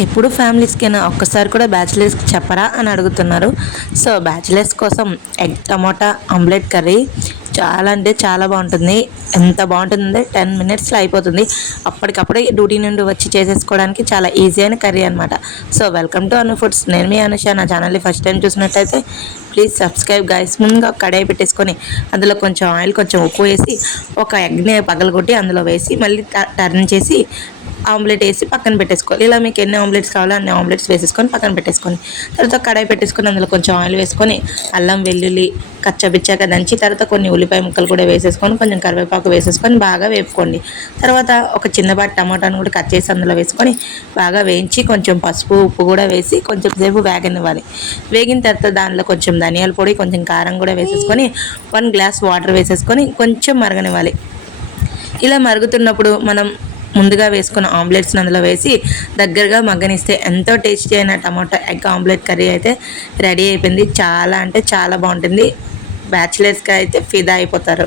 ఎప్పుడు ఫ్యామిలీస్కైనా ఒక్కసారి కూడా బ్యాచిలర్స్కి చెప్పరా అని అడుగుతున్నారు. సో బ్యాచిలర్స్ కోసం ఎగ్ టమోటా ఆమ్లెట్ కర్రీ చాలా అంటే చాలా బాగుంటుంది. ఎంత బాగుంటుందంటే 10 మినిట్స్లో అయిపోతుంది. అప్పటికప్పుడే డ్యూటీ నుండి వచ్చి చేసేసుకోవడానికి చాలా ఈజీ అయిన కర్రీ అనమాట. So welcome to Anu foods. నేను మీ అనుష. నా ఛానల్ని ఫస్ట్ టైం చూసినట్టయితే ప్లీజ్ సబ్స్క్రైబ్ గైస్. ముందుగా కడాయి పెట్టేసుకొని అందులో కొంచెం ఆయిల్, కొంచెం ఉప్పు వేసి ఒక ఎగ్ని పగలగొట్టి అందులో వేసి మళ్ళీ టర్న్ చేసి ఆమ్లెట్ వేసి పక్కన పెట్టేసుకోవాలి. ఇలా మీకు ఎన్ని ఆమ్లెట్స్ కావాలో అన్ని ఆమ్లెట్స్ వేసేసుకొని పక్కన పెట్టేసుకొని తర్వాత కడాయి పెట్టేసుకొని అందులో కొంచెం ఆయిల్ వేసుకొని అల్లం వెల్లుల్లి కచ్చబిచ్చాక దంచి తర్వాత కొన్ని ఉల్లిపాయ ముక్కలు కూడా వేసేసుకొని కొంచెం కరివేపాకు వేసేసుకొని బాగా వేపుకోండి. తర్వాత ఒక చిన్నపాటి టమాటాను కూడా కట్ చేసి అందులో వేసుకొని బాగా వేయించి కొంచెం పసుపు ఉప్పు కూడా వేసి కొంచెం సేపు వేగనివ్వాలి. వేగిన తర్వాత దానిలో కొంచెం ధనియాల పొడి, కొంచెం కారం కూడా వేసేసుకొని 1 గ్లాస్ వాటర్ వేసేసుకొని కొంచెం మరగనివ్వాలి. ఇలా మరుగుతున్నప్పుడు మనం ముందుగా వేసుకున్న ఆమ్లెట్స్ని అందులో వేసి దగ్గరగా మగ్గనిస్తే ఎంతో టేస్టీ అయిన టమాటా ఎగ్ ఆమ్లెట్ కర్రీ అయితే రెడీ అయిపోయింది. చాలా అంటే చాలా బాగుంటుంది. బ్యాచిలర్స్కి అయితే ఫిదా అయిపోతారు.